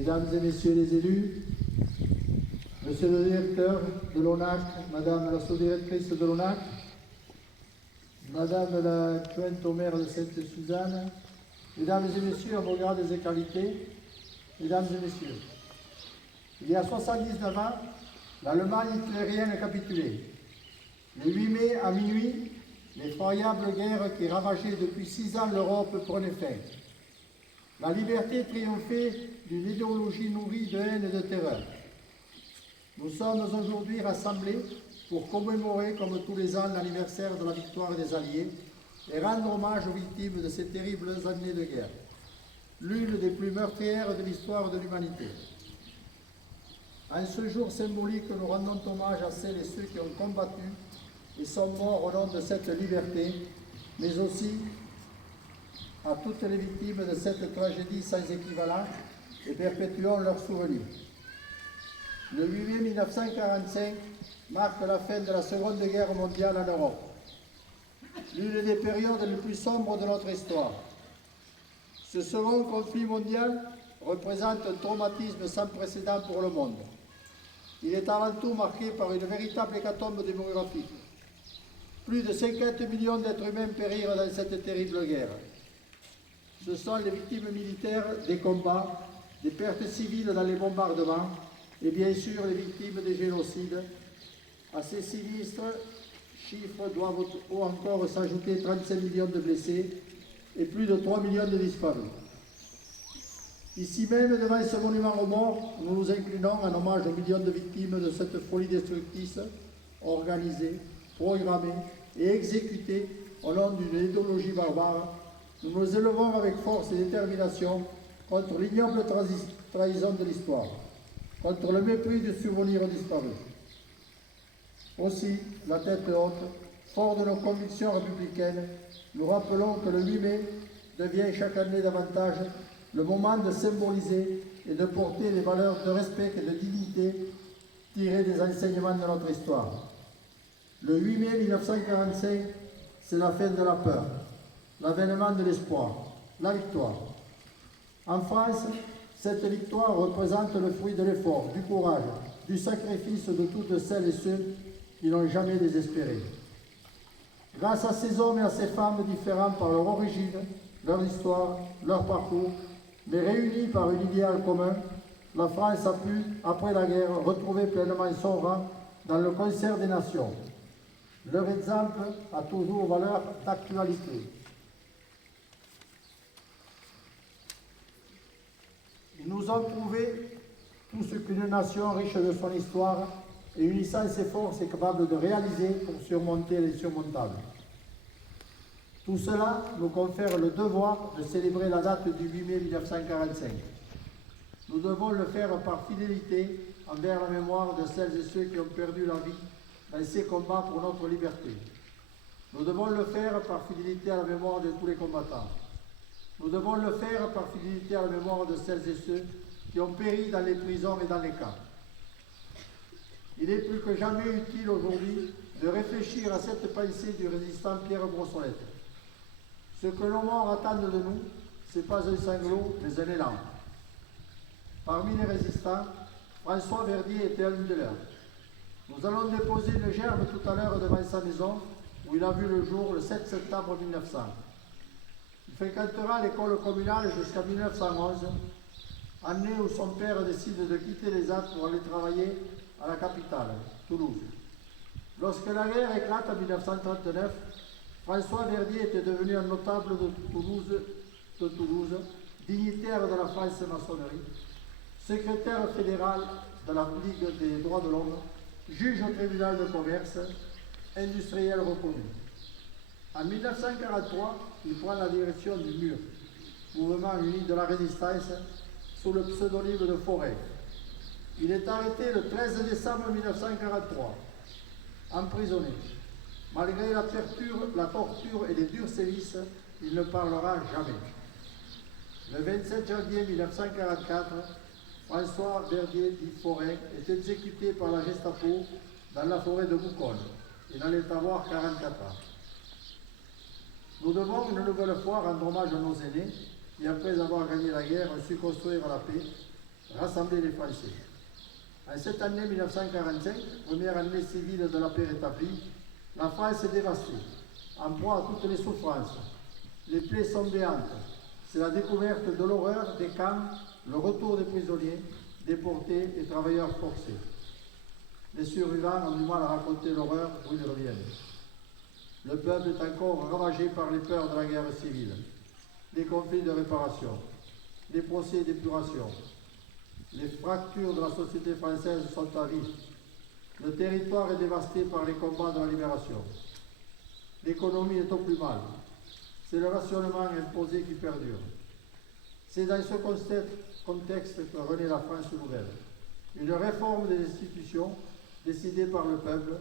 Mesdames et Messieurs les élus, Monsieur le directeur de l'ONAC, Madame la sous-directrice de l'ONAC, Madame la adjointe au maire de Sainte-Suzanne, Mesdames et Messieurs, en vos grades et qualités, Mesdames et Messieurs, il y a 79 ans, l'Allemagne hitlérienne a capitulé. Le 8 mai à minuit, l'effroyable guerre qui ravageait depuis 6 ans l'Europe prenait fin. La liberté triomphait d'une idéologie nourrie de haine et de terreur. Nous sommes aujourd'hui rassemblés pour commémorer, comme tous les ans, l'anniversaire de la victoire des Alliés et rendre hommage aux victimes de ces terribles années de guerre, l'une des plus meurtrières de l'histoire de l'humanité. En ce jour symbolique, nous rendons hommage à celles et ceux qui ont combattu et sont morts au nom de cette liberté, mais aussi à toutes les victimes de cette tragédie sans équivalent et perpétuons leurs souvenirs. Le 8 mai 1945 marque la fin de la Seconde Guerre mondiale en Europe, l'une des périodes les plus sombres de notre histoire. Ce second conflit mondial représente un traumatisme sans précédent pour le monde. Il est avant tout marqué par une véritable hécatombe démographique. Plus de 50 millions d'êtres humains périrent dans cette terrible guerre. Ce sont les victimes militaires des combats, des pertes civiles dans les bombardements et bien sûr les victimes des génocides. À ces sinistres chiffres doivent encore s'ajouter 35 millions de blessés et plus de 3 millions de disparus. Ici même, devant ce monument aux morts, nous nous inclinons en hommage aux millions de victimes de cette folie destructrice, organisée, programmée et exécutée au nom d'une idéologie barbare. Nous nous élevons avec force et détermination contre l'ignoble trahison de l'histoire, contre le mépris du souvenir disparu. Aussi, la tête haute, fort de nos convictions républicaines, nous rappelons que le 8 mai devient chaque année davantage le moment de symboliser et de porter les valeurs de respect et de dignité tirées des enseignements de notre histoire. Le 8 mai 1945, c'est la fin de la peur, l'avènement de l'espoir, la victoire. En France, cette victoire représente le fruit de l'effort, du courage, du sacrifice de toutes celles et ceux qui n'ont jamais désespéré. Grâce à ces hommes et à ces femmes différents par leur origine, leur histoire, leur parcours, mais réunis par un idéal commun, la France a pu, après la guerre, retrouver pleinement son rang dans le concert des nations. Leur exemple a toujours valeur d'actualité. Ils nous ont prouvé tout ce qu'une nation riche de son histoire et unissant ses forces est capable de réaliser pour surmonter l'insurmontable. Tout cela nous confère le devoir de célébrer la date du 8 mai 1945. Nous devons le faire par fidélité envers la mémoire de celles et ceux qui ont perdu la vie dans ces combats pour notre liberté. Nous devons le faire par fidélité à la mémoire de tous les combattants. Nous devons le faire par fidélité à la mémoire de celles et ceux qui ont péri dans les prisons et dans les camps. Il est plus que jamais utile aujourd'hui de réfléchir à cette pensée du résistant Pierre Brossolette. Ce que nos morts attendent de nous, ce n'est pas un sanglot, mais un élan. Parmi les résistants, François Verdier était un de leurs. Nous allons déposer une gerbe tout à l'heure devant sa maison, où il a vu le jour le 7 septembre 1900. Il fréquentera l'école communale jusqu'à 1911, année où son père décide de quitter les Alpes pour aller travailler à la capitale, Toulouse. Lorsque la guerre éclate en 1939, François Verdier était devenu un notable de Toulouse, dignitaire de la France-maçonnerie, secrétaire fédéral de la Ligue des droits de l'homme, juge au tribunal de commerce, industriel reconnu. En 1943, il prend la direction du MUR, Mouvement uni de la résistance, sous le pseudonyme de Forêt. Il est arrêté le 13 décembre 1943, emprisonné. Malgré la torture et les durs sévices, il ne parlera jamais. Le 27 janvier 1944, François Verdier, dit Forêt, est exécuté par la Gestapo dans la forêt de Boucone. Il allait avoir 44 ans. Nous devons une nouvelle fois rendre hommage à nos aînés qui, après avoir gagné la guerre, ont su construire la paix rassembler les Français. En cette année 1945, première année civile de la paix rétablie, la France est dévastée, en proie à toutes les souffrances. Les plaies sont béantes. C'est la découverte de l'horreur des camps, le retour des prisonniers, déportés et travailleurs forcés. Les survivants ont du mal à raconter l'horreur d'où ils reviennent. Le peuple est encore ravagé par les peurs de la guerre civile, les conflits de réparation, les procès d'épuration. Les fractures de la société française sont à vif. Le territoire est dévasté par les combats de la libération. L'économie est au plus mal. C'est le rationnement imposé qui perdure. C'est dans ce contexte que renaît la France nouvelle. Une réforme des institutions décidée par le peuple,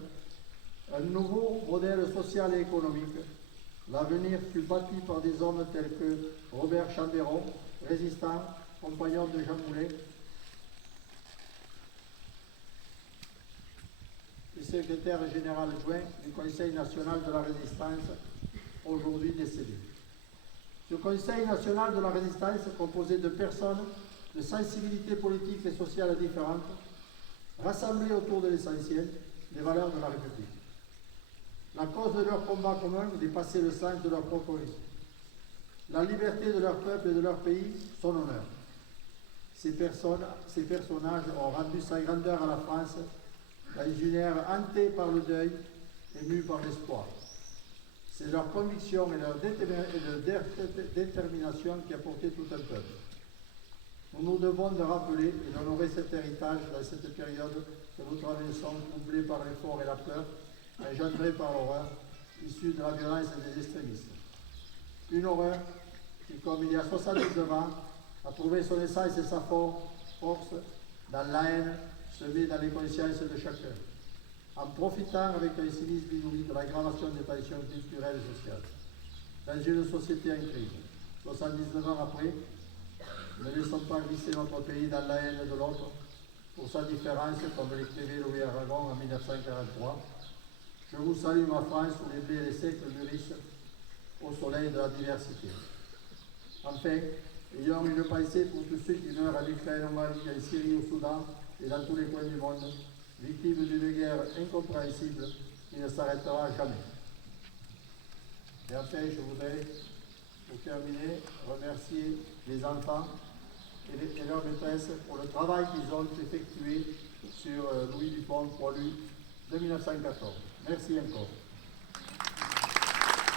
un nouveau modèle social et économique. L'avenir fut bâti par des hommes tels que Robert Chambéron, résistant, compagnon de Jean Moulin, et secrétaire général adjoint du Conseil national de la Résistance, aujourd'hui décédé. Ce Conseil national de la Résistance, composé de personnes de sensibilités politiques et sociales différentes, rassemblées autour de l'essentiel, les valeurs de la République. La cause de leur combat commun dépassait le sens de leur propre vie. La liberté de leur peuple et de leur pays, son honneur. Ces personnages ont rendu sa grandeur à la France dans une ère hantée par le deuil et mue par l'espoir. C'est leur conviction et leur détermination qui a porté tout un peuple. Nous nous devons de rappeler et d'honorer cet héritage dans cette période que nous traversons, troublée par l'effort et la peur, engendrée par l'horreur, issue de la violence des extrémistes. Une horreur qui, comme il y a 79 ans, a trouvé son essence et sa force dans la haine semée dans les consciences de chacun, en profitant avec un cynisme inouï de l'aggravation des tensions culturelles et sociales. Dans une société en crise, 79 ans après, ne laissons pas glisser notre pays dans la haine de l'autre pour sa différence, comme l'écrivait Louis Aragon en 1943. Je vous salue, ma France, où les blés et les siècles mûrissent au soleil de la diversité. Enfin, ayons une pensée pour tous ceux qui meurent en Ukraine, au Mali, en Syrie, au Soudan et dans tous les coins du monde, victimes d'une guerre incompréhensible qui ne s'arrêtera jamais. Et enfin, je voudrais, pour terminer, remercier les enfants et leurs maîtresses pour le travail qu'ils ont effectué sur Louis Dupont, Poilu, de 1914. Merci encore.